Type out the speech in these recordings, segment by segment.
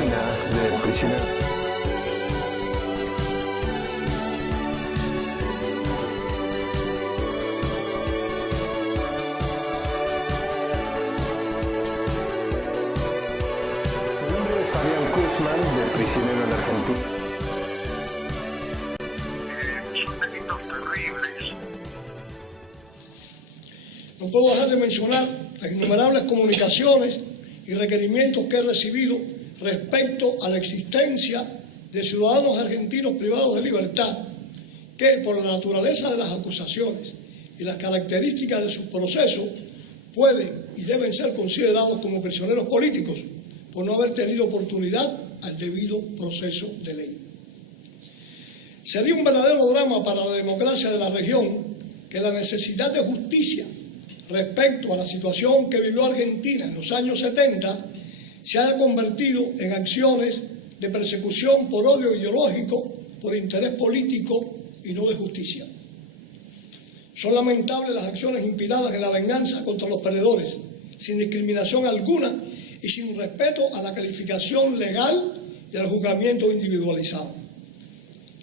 nómina de prisioneros. Mi nombre es Fabián Kuzman, de Prisionero en Argentina. No puedo dejar de mencionar las innumerables comunicaciones y requerimientos que he recibido respecto a la existencia de ciudadanos argentinos privados de libertad que, por la naturaleza de las acusaciones y las características de sus procesos, pueden y deben ser considerados como prisioneros políticos por no haber tenido oportunidad al debido proceso de ley. Sería un verdadero drama para la democracia de la región que la necesidad de justicia respecto a la situación que vivió Argentina en los años 70 se haya convertido en acciones de persecución por odio ideológico, por interés político y no de justicia. Son lamentables las acciones inspiradas en la venganza contra los perdedores, sin discriminación alguna y sin respeto a la calificación legal y al juzgamiento individualizado.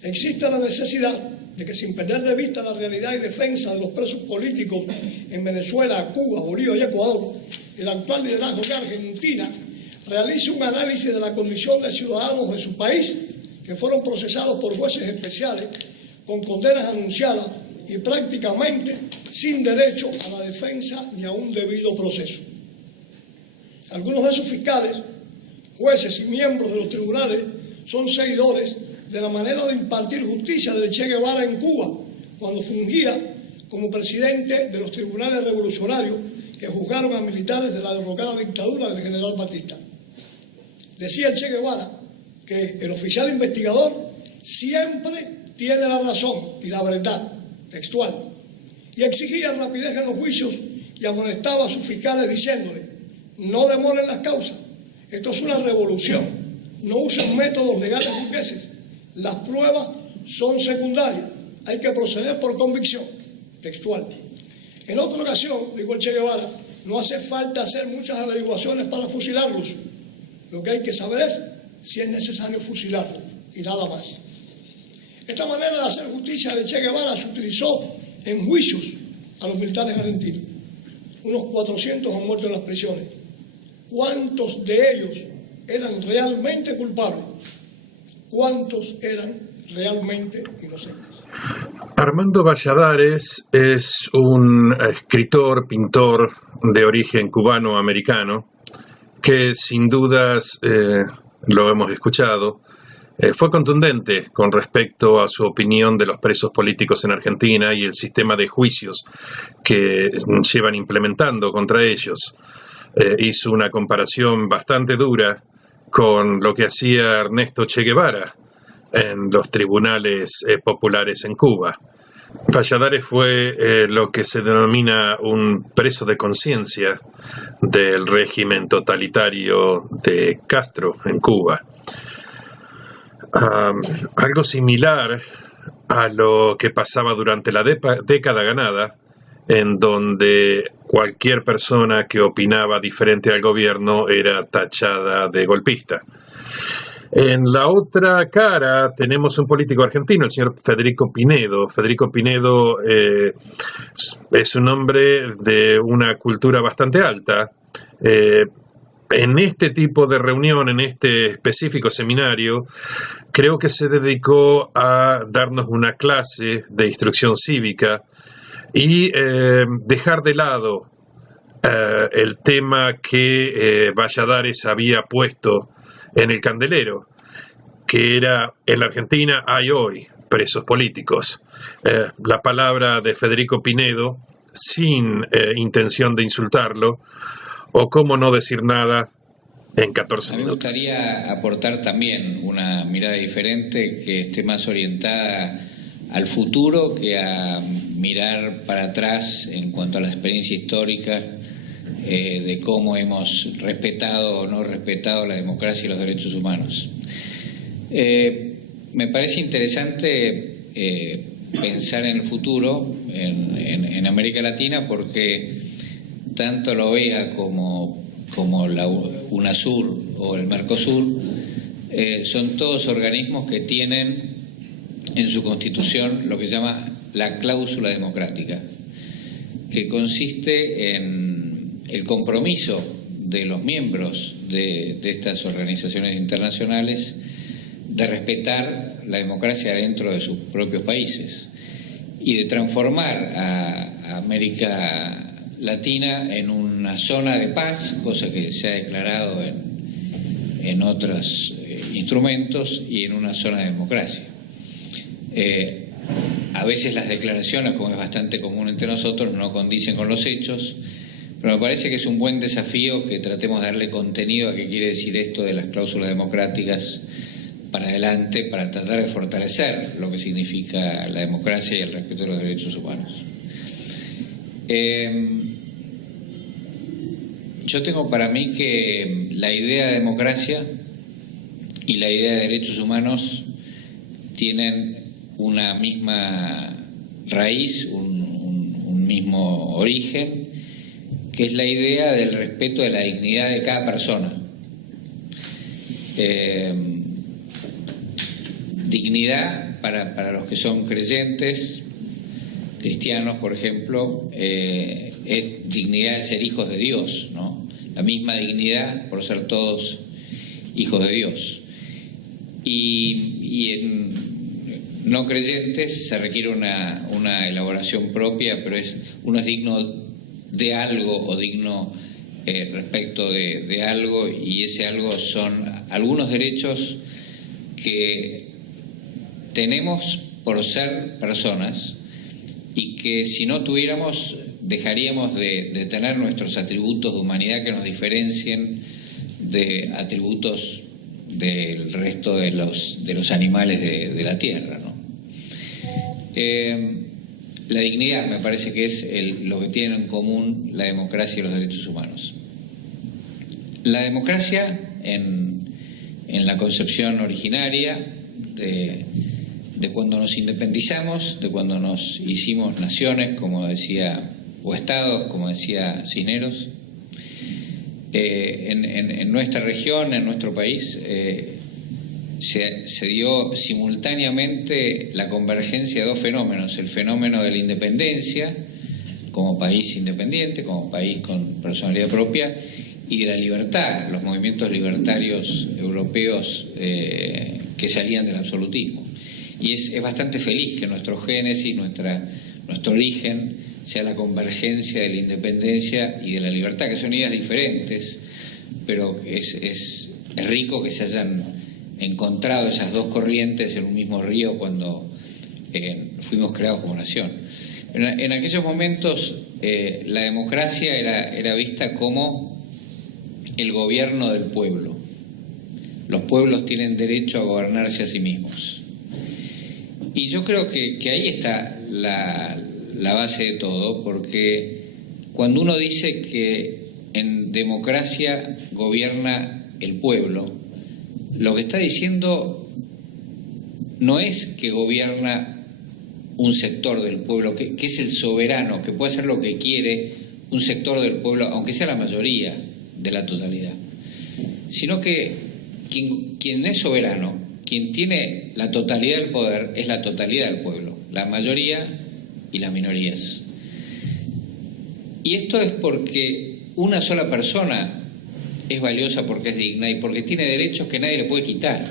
Existe la necesidad de que, sin perder de vista la realidad y defensa de los presos políticos en Venezuela, Cuba, Bolivia y Ecuador, el actual liderazgo de Argentina realice un análisis de la condición de ciudadanos de su país que fueron procesados por jueces especiales con condenas anunciadas y prácticamente sin derecho a la defensa ni a un debido proceso. Algunos de esos fiscales, jueces y miembros de los tribunales son seguidores de la manera de impartir justicia del Che Guevara en Cuba, cuando fungía como presidente de los tribunales revolucionarios que juzgaron a militares de la derrocada dictadura del general Batista. Decía el Che Guevara que el oficial investigador siempre tiene la razón y la verdad, textual, y exigía rapidez en los juicios y amonestaba a sus fiscales diciéndole: no demoren las causas, esto es una revolución, no usen métodos legales burgueses, las pruebas son secundarias, hay que proceder por convicción, textual. En otra ocasión, dijo el Che Guevara, no hace falta hacer muchas averiguaciones para fusilarlos, lo que hay que saber es si es necesario fusilarlos y nada más. Esta manera de hacer justicia de Che Guevara se utilizó en juicios a los militares argentinos. Unos 400 han muerto en las prisiones. ¿Cuántos de ellos eran realmente culpables? ¿Cuántos eran realmente inocentes? Armando Valladares es un escritor, pintor de origen cubano-americano que sin dudas, lo hemos escuchado, fue contundente con respecto a su opinión de los presos políticos en Argentina y el sistema de juicios que llevan implementando contra ellos. Hizo una comparación bastante dura con lo que hacía Ernesto Che Guevara en los tribunales populares en Cuba. Valladares fue lo que se denomina un preso de conciencia del régimen totalitario de Castro en Cuba. Algo similar a lo que pasaba durante la década ganada, en donde cualquier persona que opinaba diferente al gobierno era tachada de golpista. En la otra cara tenemos un político argentino, el señor Federico Pinedo. Federico Pinedo es un hombre de una cultura bastante alta. En este tipo de reunión, en este específico seminario, creo que se dedicó a darnos una clase de instrucción cívica y dejar de lado el tema que Valladares había puesto en el candelero, que era: en la Argentina hay hoy presos políticos. La palabra de Federico Pinedo, sin intención de insultarlo, o cómo no decir nada en 14 minutos. Me gustaría aportar también una mirada diferente que esté más orientada al futuro que a mirar para atrás en cuanto a la experiencia histórica de cómo hemos respetado o no respetado la democracia y los derechos humanos. Me parece interesante pensar en el futuro en América Latina, porque tanto la OEA como como la UNASUR o el Mercosur, son todos organismos que tienen en su constitución lo que se llama la cláusula democrática, que consiste en el compromiso de los miembros de estas organizaciones internacionales de respetar la democracia dentro de sus propios países y de transformar a América Latina en una zona de paz, cosa que se ha declarado en otros instrumentos, y en una zona de democracia. A veces las declaraciones, como es bastante común entre nosotros, no condicen con los hechos, pero me parece que es un buen desafío que tratemos de darle contenido a qué quiere decir esto de las cláusulas democráticas para adelante, para tratar de fortalecer lo que significa la democracia y el respeto de los derechos humanos. Yo tengo para mí que la idea de democracia y la idea de derechos humanos tienen una misma raíz, un mismo origen, que es la idea del respeto de la dignidad de cada persona. Dignidad para los que son creyentes, cristianos, por ejemplo, es dignidad de ser hijos de Dios, ¿no? La misma dignidad por ser todos hijos de Dios. Y en no creyentes se requiere una elaboración propia, pero uno es digno de algo o digno respecto de algo, y ese algo son algunos derechos que tenemos por ser personas y que si no tuviéramos dejaríamos de tener nuestros atributos de humanidad que nos diferencien de atributos del resto de los animales de la tierra, ¿no? La dignidad me parece que es lo que tienen en común la democracia y los derechos humanos. La democracia, en la concepción originaria de cuando nos independizamos, de cuando nos hicimos naciones, como decía, o estados, como decía Cisneros, en nuestra región, en nuestro país, se dio simultáneamente la convergencia de dos fenómenos: el fenómeno de la independencia como país independiente, como país con personalidad propia, y de la libertad, los movimientos libertarios europeos que salían del absolutismo. Y es bastante feliz que nuestro génesis, nuestro origen, sea la convergencia de la independencia y de la libertad, que son ideas diferentes, pero es rico que se hayan encontrado esas dos corrientes en un mismo río cuando fuimos creados como nación. En aquellos momentos la democracia era vista como el gobierno del pueblo. Los pueblos tienen derecho a gobernarse a sí mismos. Y yo creo que ahí está la base de todo, porque cuando uno dice que en democracia gobierna el pueblo, lo que está diciendo no es que gobierna un sector del pueblo, que es el soberano, que puede hacer lo que quiere un sector del pueblo, aunque sea la mayoría de la totalidad, sino que quien es soberano, quien tiene la totalidad del poder, es la totalidad del pueblo, la mayoría y las minorías. Y esto es porque una sola persona es valiosa porque es digna y porque tiene derechos que nadie le puede quitar,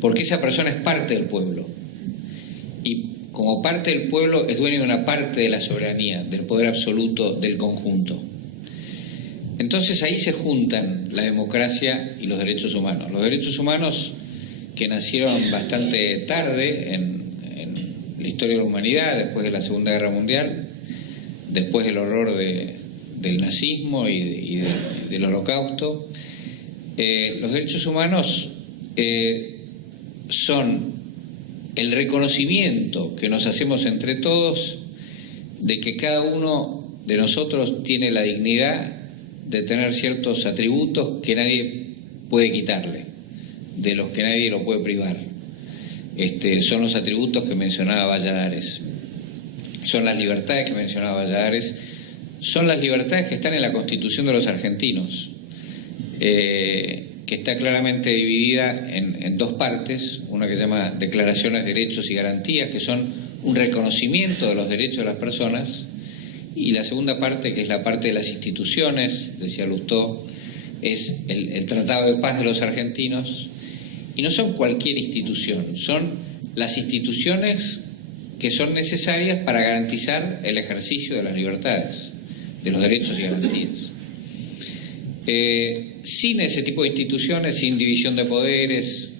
porque esa persona es parte del pueblo y como parte del pueblo es dueño de una parte de la soberanía, del poder absoluto del conjunto. Entonces ahí se juntan la democracia y los derechos humanos. Los derechos humanos, que nacieron bastante tarde en la historia de la humanidad, después de la Segunda Guerra Mundial, después del horror del nazismo y del holocausto. Los derechos humanos son el reconocimiento que nos hacemos entre todos de que cada uno de nosotros tiene la dignidad de tener ciertos atributos que nadie puede quitarle, de los que nadie lo puede privar. Son los atributos que mencionaba Valladares, son las libertades que mencionaba Valladares, son las libertades que están en la Constitución de los argentinos, que está claramente dividida en dos partes, una que se llama Declaraciones de Derechos y Garantías, que son un reconocimiento de los derechos de las personas, y la segunda parte, que es la parte de las instituciones, decía Lustó, es el Tratado de Paz de los argentinos, y no son cualquier institución, son las instituciones que son necesarias para garantizar el ejercicio de las libertades, de los derechos y garantías. Sin ese tipo de instituciones, sin división de poderes,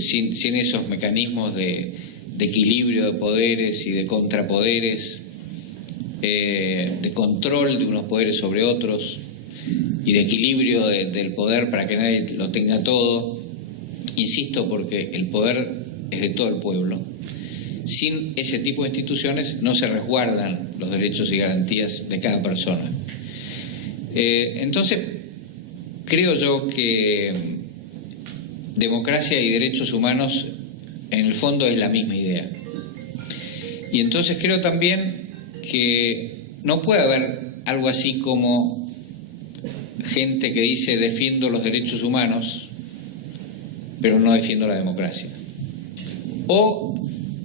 sin esos mecanismos de equilibrio de poderes y de contrapoderes, de control de unos poderes sobre otros y de equilibrio del poder para que nadie lo tenga todo, insisto, porque el poder es de todo el pueblo. Sin ese tipo de instituciones no se resguardan los derechos y garantías de cada persona. Entonces, creo yo que democracia y derechos humanos en el fondo es la misma idea. Y entonces creo también que no puede haber algo así como gente que dice defiendo los derechos humanos, pero no defiendo la democracia. O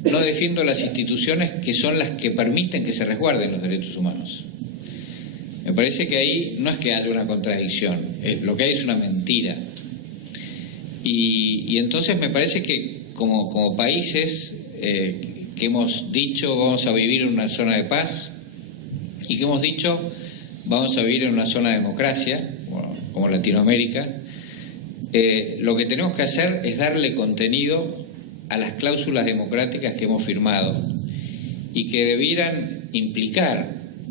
no defiendo las instituciones que son las que permiten que se resguarden los derechos humanos. Me parece que ahí no es que haya una contradicción, lo que hay es una mentira. Y entonces me parece que como países que hemos dicho vamos a vivir en una zona de paz y que hemos dicho vamos a vivir en una zona de democracia, como Latinoamérica, lo que tenemos que hacer es darle contenido a las cláusulas democráticas que hemos firmado y que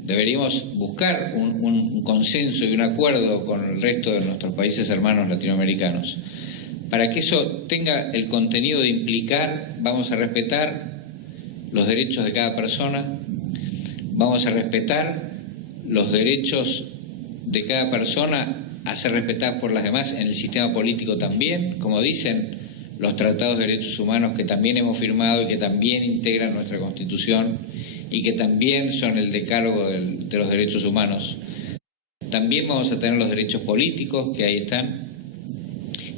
deberíamos buscar un consenso y un acuerdo con el resto de nuestros países hermanos latinoamericanos. Para que eso tenga el contenido de implicar, vamos a respetar los derechos de cada persona, vamos a respetar los derechos de cada persona a ser respetados por las demás en el sistema político también, como dicen los tratados de derechos humanos que también hemos firmado y que también integran nuestra Constitución y que también son el decálogo de los derechos humanos. También vamos a tener los derechos políticos, que ahí están,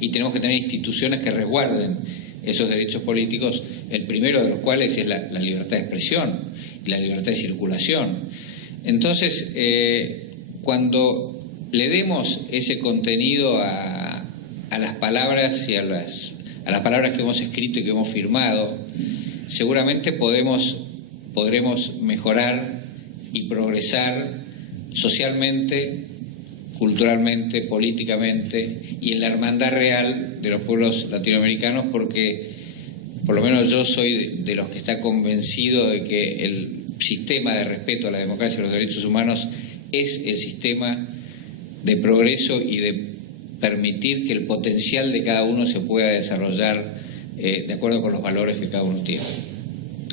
y tenemos que tener instituciones que resguarden esos derechos políticos, el primero de los cuales es la libertad de expresión y la libertad de circulación. Entonces, cuando le demos ese contenido a las palabras y a las palabras que hemos escrito y que hemos firmado, seguramente podremos mejorar y progresar socialmente, culturalmente, políticamente y en la hermandad real de los pueblos latinoamericanos, porque por lo menos yo soy de los que está convencido de que el sistema de respeto a la democracia y los derechos humanos es el sistema de progreso y de permitir que el potencial de cada uno se pueda desarrollar de acuerdo con los valores que cada uno tiene.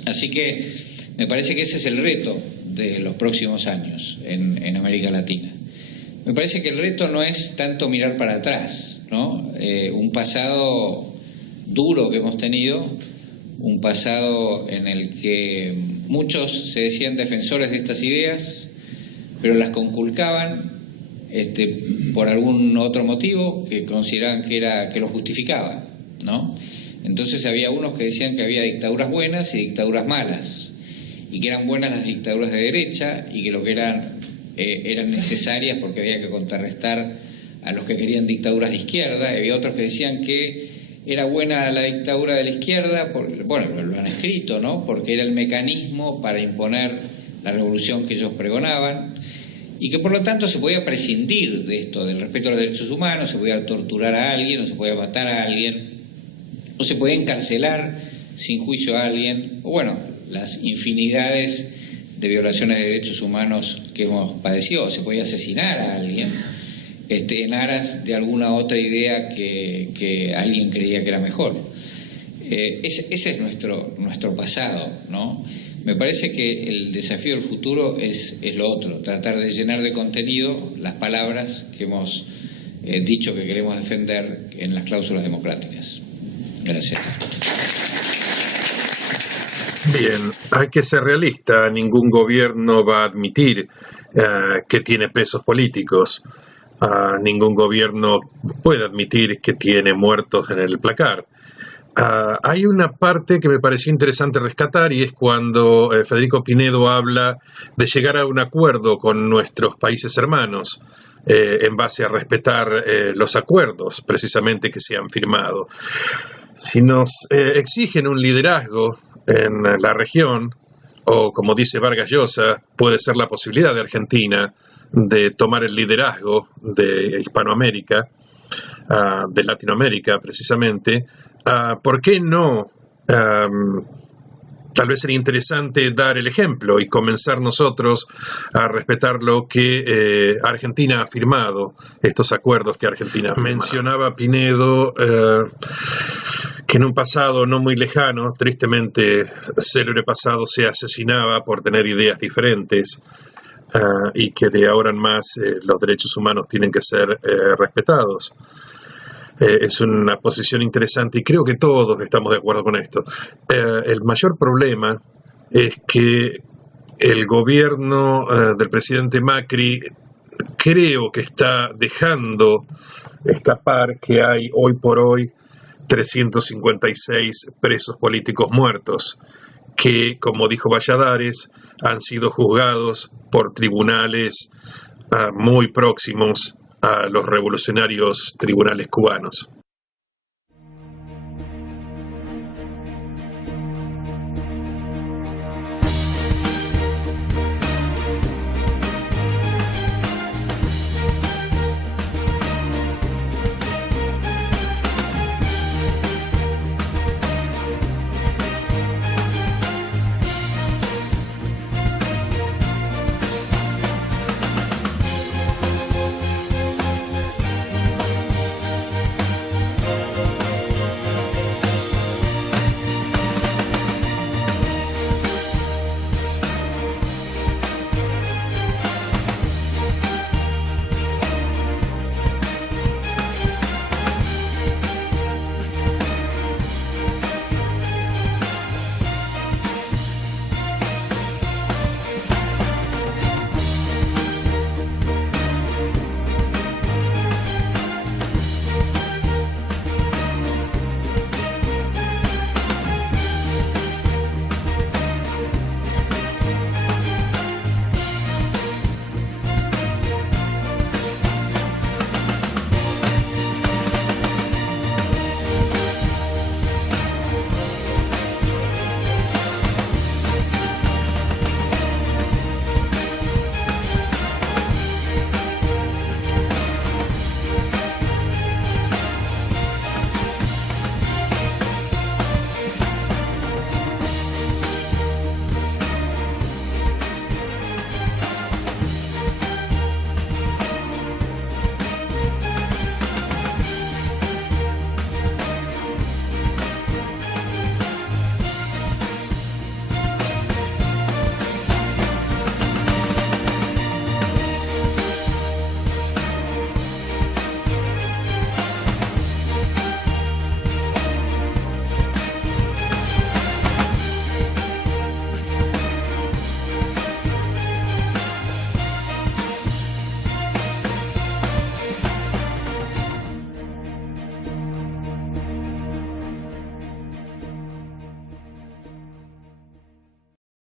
Así que me parece que ese es el reto de los próximos años en América Latina. Me parece que el reto no es tanto mirar para atrás, ¿no? Un pasado duro que hemos tenido, un pasado en el que muchos se decían defensores de estas ideas, pero las conculcaban por algún otro motivo que consideraban que lo justificaba, ¿no? Entonces había unos que decían que había dictaduras buenas y dictaduras malas, y que eran buenas las dictaduras de derecha y que lo que eran necesarias porque había que contrarrestar a los que querían dictaduras de izquierda. Había otros que decían que era buena la dictadura de la izquierda, bueno, lo han escrito, ¿no? Porque era el mecanismo para imponer la revolución que ellos pregonaban, y que por lo tanto se podía prescindir de esto, del respeto a los derechos humanos, se podía torturar a alguien, o se podía matar a alguien, o se podía encarcelar sin juicio a alguien, o bueno, las infinidades de violaciones de derechos humanos que hemos padecido, o se podía asesinar a alguien en aras de alguna otra idea que alguien creía que era mejor. Ese es nuestro pasado, ¿no? Me parece que el desafío del futuro es lo otro, tratar de llenar de contenido las palabras que hemos dicho que queremos defender en las cláusulas democráticas. Gracias. Bien, hay que ser realista. Ningún gobierno va a admitir que tiene presos políticos. Ningún gobierno puede admitir que tiene muertos en el placar. Hay una parte que me pareció interesante rescatar y es cuando Federico Pinedo habla de llegar a un acuerdo con nuestros países hermanos en base a respetar los acuerdos precisamente que se han firmado. Si nos exigen un liderazgo en la región, o como dice Vargas Llosa, puede ser la posibilidad de Argentina de tomar el liderazgo de Hispanoamérica, de Latinoamérica precisamente, ¿por qué no? Tal vez sería interesante dar el ejemplo y comenzar nosotros a respetar lo que Argentina ha firmado, estos acuerdos que Argentina ha firmado. Mencionaba Pinedo que en un pasado no muy lejano, tristemente célebre pasado, se asesinaba por tener ideas diferentes y que de ahora en más los derechos humanos tienen que ser respetados. Es una posición interesante y creo que todos estamos de acuerdo con esto. El mayor problema es que el gobierno del presidente Macri creo que está dejando escapar que hay hoy por hoy 356 presos políticos muertos que, como dijo Valladares, han sido juzgados por tribunales muy próximos a los revolucionarios tribunales cubanos.